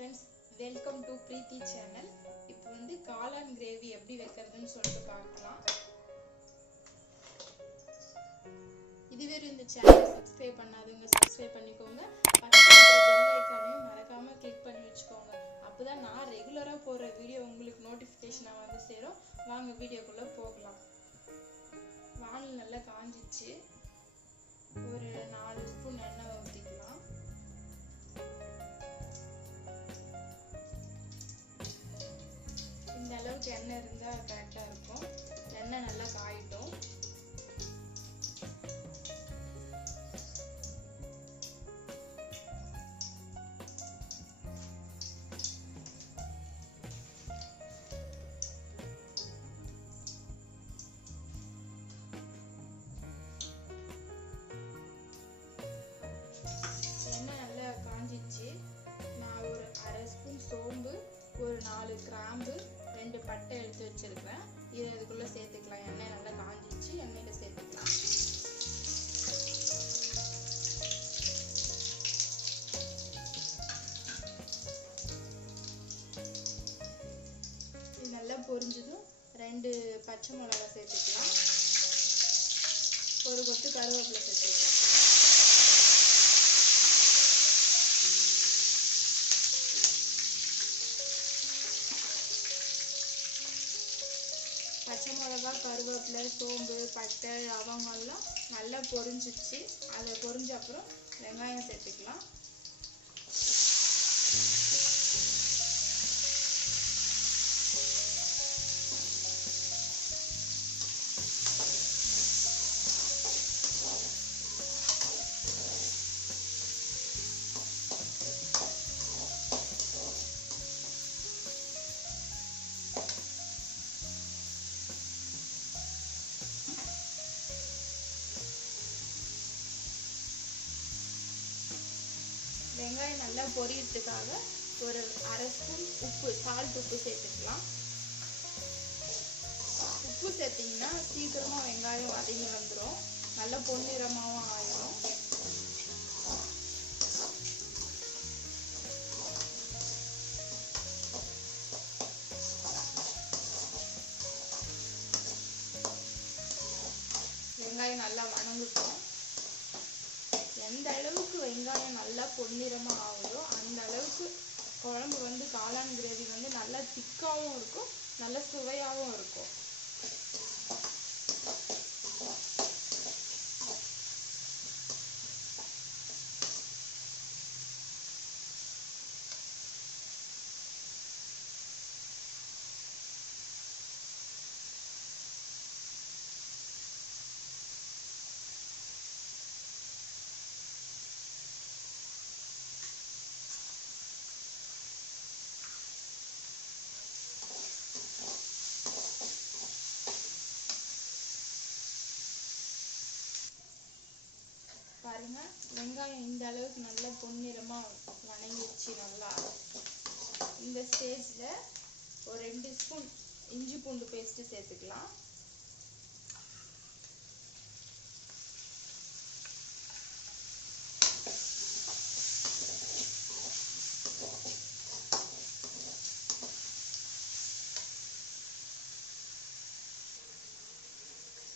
friends, welcome to Preeti channel. இப்போ வந்து காளான் கிரேவி எப்படி வைக்கிறதுன்னு சொல்லிட்டு பார்க்கலாம். இதுவரை இந்த சேனலை சப்ஸ்கிரைப் பண்ணாதவங்க சப்ஸ்கிரைப் பண்ணிக்கோங்க. பக்கத்துல இருக்கிற பெல் ஐகானையும் மறக்காம கிளிக் பண்ணி வச்சுக்கோங்க. அப்பதான் நான் ரெகுலரா போற வீடியோ உங்களுக்கு நோட்டிஃபிகேஷனா வந்து சேரும். வாங்க வீடியோக்குள்ள போகலாம். வானல் நல்லா காஞ்சிச்சு. ஒரு 4 ஸ்பூன் எண்ணெய் ஊற்றிக்கலாம். இந்த அளவுக்கு எண்ணெய் இருந்தால் கரெக்டாக இருக்கும். எண்ணெய் நல்லா காயிட்டும். எண்ணெய் நல்லா காஞ்சிச்சு. நான் ஒரு அரை ஸ்பூன் சோம்பு, ஒரு 4 கிராம்பு, 2 பட்டை எடுத்து வச்சிருக்கேன். இதை இதுக்குள்ள சேர்த்துக்கலாம். எண்ணெய் நல்லா காஞ்சிச்சு, எண்ணெயில சேர்த்துக்கலாம். இது நல்லா பொரிஞ்சதும் 2 பச்சை மிளகாய் சேர்த்துக்கலாம். ஒரு கொத்து கருவேப்பிலை சேர்த்துக்கலாம். பச்சை மிளகா, கருவேப்பிலை, சோம்பு, பட்டை, லவங்கெல்லாம் நல்லா பொரிஞ்சிச்சு. அதை பொரிஞ்ச அப்புறம் வெங்காயம் சேர்த்துக்கலாம். வெங்காயம் நல்லா பொரியறதுக்காக ஒரு அரை ஸ்பூன் உப்பு, சால்ட் உப்பு சேர்த்துக்கலாம். உப்பு சேர்த்திங்கன்னா சீக்கிரமாக வெங்காயம் வதங்கி வந்துடும். நல்லா பொன்னிறமாகவும் ஆயிடும். வெங்காயம் நல்லா வணங்கட்டும். எந்த அளவுக்கு வெங்காயம் நல்லா பொன்னிறமா ஆகுதோ அந்த அளவுக்கு குழம்பு வந்து காளான் கிரேவி வந்து நல்லா திக்காகவும் இருக்கும், நல்ல சுவையாகவும் இருக்கும். பாருங்க, வெங்காயம் இந்த அளவுக்கு நல்லா பொன்னிறமா வணங்கிடுச்சு. நல்லா இந்த ஸ்டேஜ்ல ஒரு 2 ஸ்பூன் இஞ்சி பூண்டு பேஸ்ட் சேர்த்துக்கலாம்.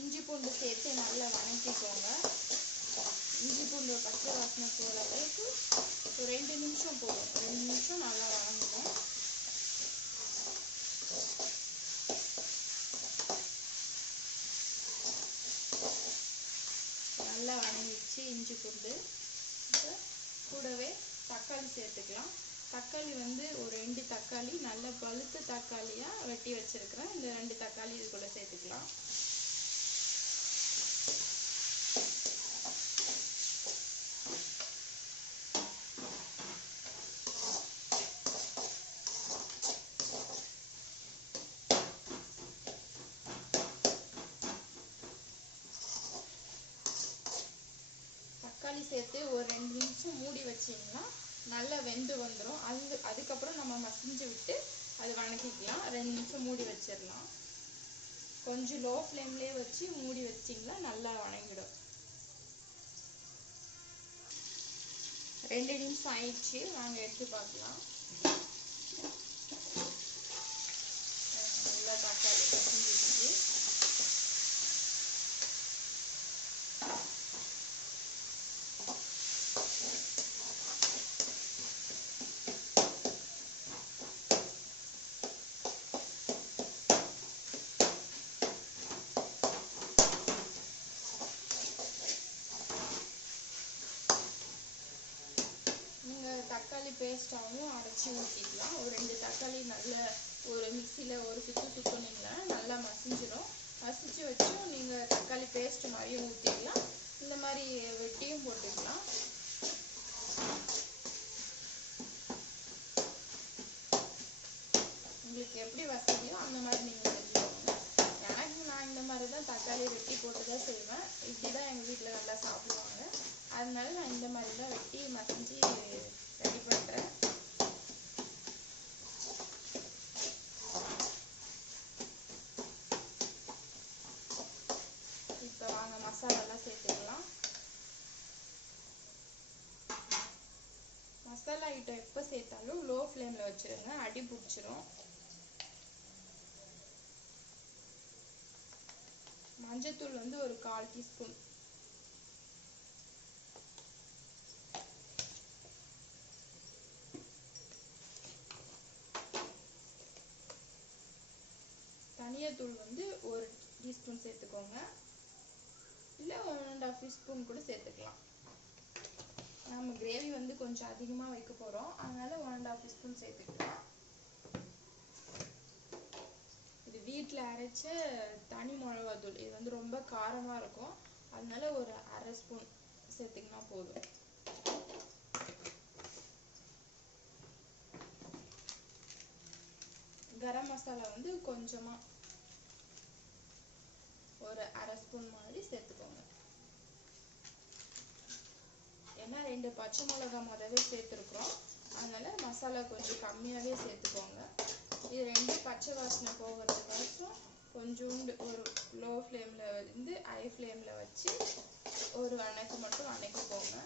இஞ்சி பூண்டு சேர்த்து நல்லா வணக்கிக்கோங்க. இஞ்சி பூண்டு பச்சை வாசனை போகிற அளவுக்கு ஒரு 2 நிமிஷம் போதும். 2 நிமிஷம் நல்லா வணங்கணும். நல்லா வணங்கிடுச்சு இஞ்சி பூண்டு. கூடவே தக்காளி சேர்த்துக்கலாம். தக்காளி வந்து ஒரு 2 தக்காளி நல்ல பழுத்த தக்காளியாக வெட்டி வச்சிருக்கிறேன். இந்த 2 தக்காளி இது கூட சேர்த்துக்கலாம். தக்காளி சேர்த்து ஒரு 2 நிமிஷம் மூடி வச்சிங்கன்னா நல்லா வெந்து வந்துடும். அதுக்கப்புறம் நம்ம மசிஞ்சு விட்டு அது வணக்கிக்கலாம். 2 நிமிஷம் மூடி வச்சிடலாம். கொஞ்சம் லோ ஃப்ளேம்லேயே வச்சு மூடி வச்சிங்கன்னா நல்லா வணங்கிடும். 2 நிமிஷம் ஆயிடுச்சு, நாங்கள் எடுத்து பார்க்கலாம். நல்லா தக்காளி மசிஞ்சிடுச்சு. தக்காளி பேஸ்ட்டாகவும் அரைச்சி ஊற்றிக்கலாம். ஒரு 2 தக்காளி நல்ல ஒரு மிக்சியில் ஒரு சுற்றுனீங்கன்னா நல்லா மசிஞ்சிடும். மசிச்சு வச்சும் நீங்கள் தக்காளி பேஸ்ட் மாதிரியும் ஊற்றிக்கலாம், இந்த மாதிரி வெட்டியும் போட்டுக்கலாம். உங்களுக்கு எப்படி வசதியோ அந்த மாதிரி நீங்கள் செஞ்சுக்கோங்க. நான் இந்த மாதிரி தான் தக்காளி வெட்டி போட்டு தான் செய்வேன். இப்படி தான் எங்கள் வீட்டில் நல்லா சாப்பிடுவாங்க. அதனால நான் இந்த மாதிரி தான் வெட்டி மசிஞ்சு ரெடி பண்ணுறேன். இப்போ வாங்க மசாலாலாம் சேர்த்துக்கலாம். மசாலா ஐட்டம் எப்போ சேர்த்தாலும் லோ ஃப்ளேமில் வச்சுருங்க, அடி பிடிச்சிரும். மஞ்சத்தூள் வந்து ஒரு 1/4 டீஸ்பூன். தனியாத்தூள் வந்து ஒரு டீஸ்பூன் சேர்த்துக்கோங்க, இல்லை 1.5 டீஸ்பூன் கூட சேர்த்துக்கலாம். நம்ம கிரேவி வந்து கொஞ்சம் அதிகமாக வைக்க போகிறோம், அதனால 1.5 டீஸ்பூன் சேர்த்துக்கலாம். இது வீட்டில் அரைச்ச தனி மிளகாத்தூள். இது வந்து ரொம்ப காரமாக இருக்கும், அதனால ஒரு 1/2 ஸ்பூன் சேர்த்துக்கினா போதும். கரம் மசாலா வந்து கொஞ்சமாக ஒரு 1/2 ஸ்பூன் மாதிரி சேர்த்துக்கோங்க. ஏன்னா 2 பச்சை மிளகா முதவே சேர்த்துருக்குறோம், அதனால மசாலா கொஞ்சம் கம்மியாகவே சேர்த்துக்கோங்க. இது 2 பச்சை வாசனை போகிறதுக்காச்சும் கொஞ்சோண்டு ஒரு லோ ஃப்ளேமில் இருந்து ஹை ஃப்ளேமில் வச்சு ஒரு வணக்கு மட்டும் வணக்கிக்கோங்க.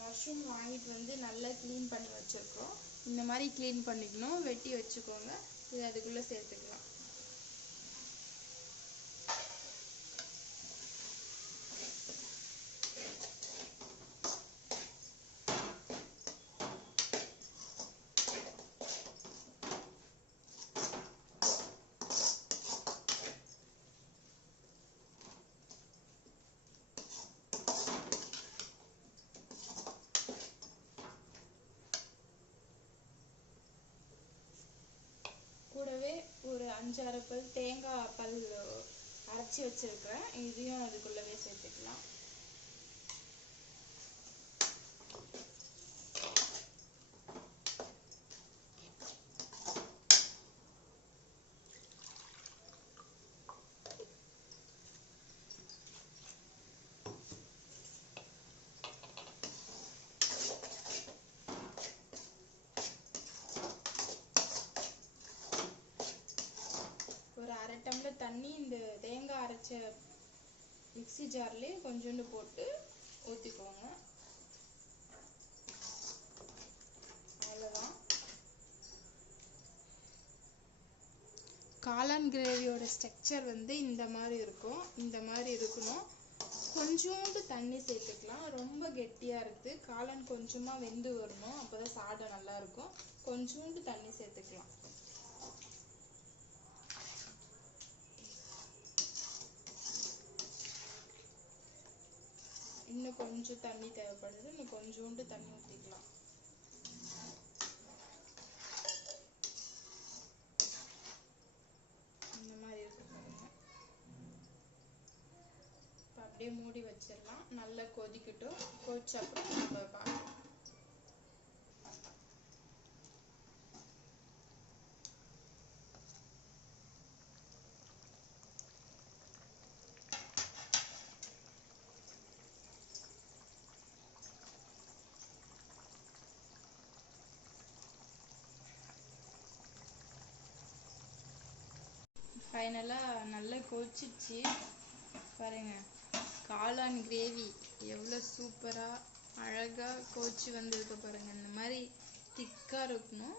மஷ்ரூம் வாங்கிட்டு வந்து நல்லா க்ளீன் பண்ணி வச்சுருக்கோம். இந்த மாதிரி க்ளீன் பண்ணிக்கணும், வெட்டி வச்சுக்கோங்க. இது அதுக்குள்ளே சேர்த்துக்கலாம். கூடவே ஒரு 5-6 பல் தேங்காய் பல் அரைச்சி வச்சிருக்கிறேன், இதையும் அதுக்குள்ளவே சேர்த்துக்கலாம். ஒரு 1/2 டம்ளர் தண்ணி இந்த தேங்காய் அரைச்ச மிக்ஸி ஜார்லேயே கொஞ்சோண்டு போட்டு ஊற்றிக்கோங்க. அவ்வளோதான். காளான் கிரேவியோட ஸ்ட்ரக்சர் வந்து இந்த மாதிரி இருக்கும், இந்த மாதிரி இருக்கணும். கொஞ்சோண்டு தண்ணி சேர்த்துக்கலாம், ரொம்ப கெட்டியாக இருக்குது. காளான் கொஞ்சமாக வெந்து வரணும், அப்போ தான் சாதம் நல்லாயிருக்கும். கொஞ்சோண்டு தண்ணி சேர்த்துக்கலாம். இன்னும் கொஞ்சம் தண்ணி தேவைப்படுது, இன்னும் கொஞ்சோண்டு தண்ணி ஊற்றிக்கலாம். இந்த மாதிரி இருக்கு பாருங்க. இப்போ அப்படியே மூடி வச்சிடலாம், நல்லா கொதிக்கட்டும். கொதிச்ச அப்புறம் நம்ம பார்க்கலாம். ஃபைனலாக நல்லா கொதிச்சிச்சு பாருங்க. காளான் கிரேவி எவ்வளோ சூப்பராக அழகாக கொதிச்சு வந்திருக்கு பாருங்கள். இந்த மாதிரி திக்காக இருக்கணும்,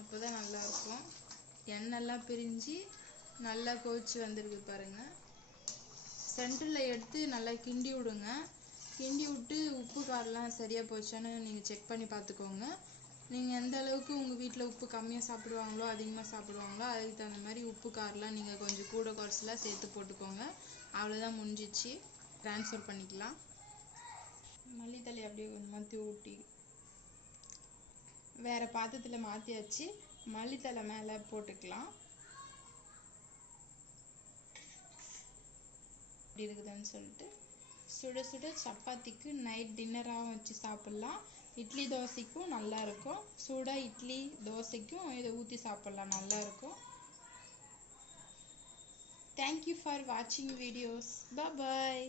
அப்போ தான் நல்லாயிருக்கும். எண்ணெய்லாம் பிரிஞ்சு நல்லா கொதிச்சு வந்திருக்கு பாருங்கள். சென்டரில் எடுத்து நல்லா கிண்டி விடுங்க. கிண்டி விட்டு உப்பு காரெலாம் சரியாக போச்சான்னு நீங்கள் செக் பண்ணி பார்த்துக்கோங்க. நீங்கள் எந்த அளவுக்கு உங்கள் வீட்டில் உப்பு கம்மியாக சாப்பிடுவாங்களோ அதிகமாக சாப்பிடுவாங்களோ அதுக்கு தகுந்த மாதிரி உப்பு காரெலாம் நீங்கள் கொஞ்சம் கூட குறைச்சலாம் சேர்த்து போட்டுக்கோங்க. அவ்வளோதான், முடிஞ்சிச்சு. ட்ரான்ஸ்ஃபர் பண்ணிக்கலாம். மல்லித்தலை அப்படியே கொஞ்சமாக தூட்டி வேறு பாத்திரத்தில் மாற்றியாச்சு. மல்லித்தலை மேலே போட்டுக்கலாம். எப்படி இருக்குதுன்னு சொல்லிட்டு சுட சுட சப்பாத்திக்கு நைட் டின்னராகவும் வச்சு சாப்பிட்லாம். இட்லி தோசைக்கும் நல்லாயிருக்கும். சுட இட்லி தோசைக்கும் இதை ஊற்றி சாப்பிட்லாம், நல்லாயிருக்கும். தேங்க்யூ ஃபார் வாட்சிங் வீடியோஸ். பாய்.